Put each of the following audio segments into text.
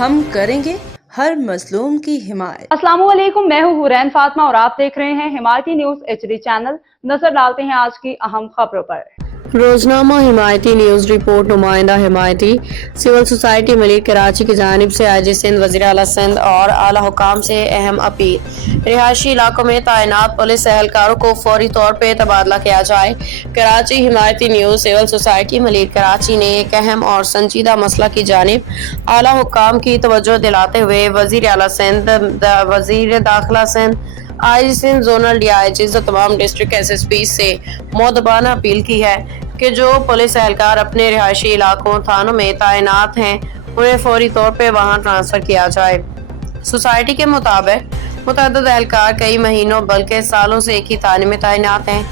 हम करेंगे हर मजलूम की हिमायत। अस्सलाम वालेकुम, मैं हूँ हुरैन फातिमा और आप देख रहे हैं हिमायती न्यूज HD चैनल। नजर डालते हैं आज की अहम खबरों पर। रोजनामा हिमायती न्यूज रिपोर्ट। नुमाइंदा हिमायती सिविल सोसाइटी मलिक कराची की जानिब से IG सिंध, वज़ीर आला सिंध और आला हुकाम से अहम अपील। रिहायशी इलाकों में तैनात पुलिस एहलकारों को फौरी तौर पर तबादला किया जाए। कराची हिमायती news civil society Malik Karachi ने एक अहम और संजीदा मसला की जानिब आला हुकाम की तवज्जो दिलाते हुए वज़ीर आला सिंध, वज़ीर दाखिला Sindh, IG Sindh, zonal DIGs और तमाम डिस्ट्रिक्ट SSP से मुअद्दबाना अपील की है कि जो पुलिस एहलकार अपने रिहायशी इलाकों थानों में तैनात हैं उन्हें फौरी तौर पर वहां ट्रांसफर किया जाए। सोसाइटी के मुताबिक मुतअद्दिद एहलकार कई महीनों बल्कि सालों से एक ही थाने में तैनात हैं।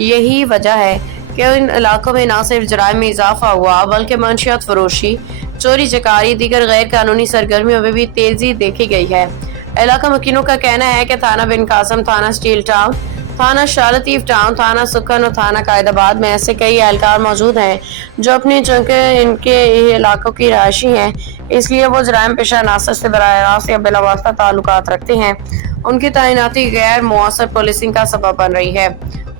यही वजह है कि इन इलाकों में न सिर्फ जराइम में इजाफा हुआ बल्कि मंशियात फरोशी, चोरी चकारी, दीगर गैर कानूनी सरगर्मियों में भी तेजी देखी गई है। इलाका मकीनों का कहना है कि थाना बिन कासम, थाना स्टील टाउन, थाना शालतीफ टाउन, थाना सुखन और थाना कायदाबाद में ऐसे कई एहलकार मौजूद हैं जो अपने चूंकि इनके इलाकों की रहायशी हैं, इसलिए वो जराइम पेशा अनासर से बराह रास्त या बिलावास्ता ताल्लुकात रखते हैं। उनकी तैनाती गैर मुअस्सर पुलिसिंग का सबब बन रही है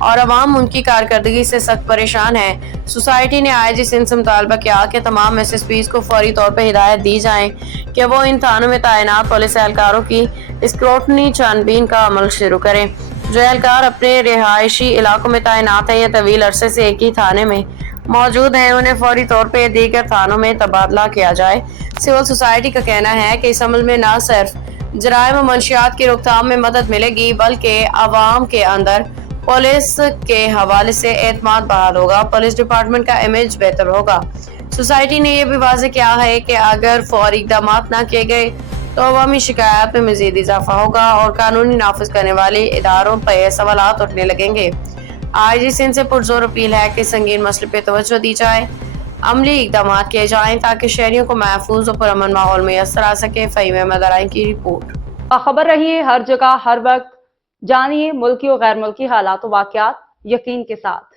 और अवाम उनकी कारकर्दगी से सख्त परेशान है। सोसाइटी ने IG सिंध से मुतालबा किया कि तमाम SSPs को फौरी तौर पर हिदायत दी जाए कि वो इन थानों में तैनात पुलिस एहलकारों की स्क्रूटनी छानबीन का अमल शुरू करें। जो एहलकार अपने रिहायशी इलाकों में तैनात हैं या तवील अरसे से एक ही थाने में मौजूद हैं, उन्हें फौरी तौर पर दीगर थानों में तबादला किया जाए। सिविल सोसाइटी का कहना है कि इस अमल में न सिर्फ जराइम और मंशियात की रोकथाम में मदद मिलेगी बल्कि अवाम के अंदर पुलिस के हवाले से एतमाद बहाल होगा, पुलिस डिपार्टमेंट का इमेज बेहतर होगा। सोसाइटी ने यह भी वाज़ेह किया है कि अगर फौरी इक़दाम न किए गए तो अवामी शिकायत में मज़ीद इजाफा होगा और कानूनी नाफिज करने वाले इदारों पर सवालात उठने लगेंगे। IG सिंध से पुरजोर अपील है कि संगीन मसले पर तवज्जो दी जाए, अमली इक़दाम किए जाएं ताकि शहरियों को महफूज और पुरअमन माहौल में असर आ सके। फ़हीम अहमद अराई की रिपोर्ट। बाखबर रहिए हर जगह हर वक्त, जानिए मुल्की और गैर मुल्की हालात व वाक़यात यकीन के साथ।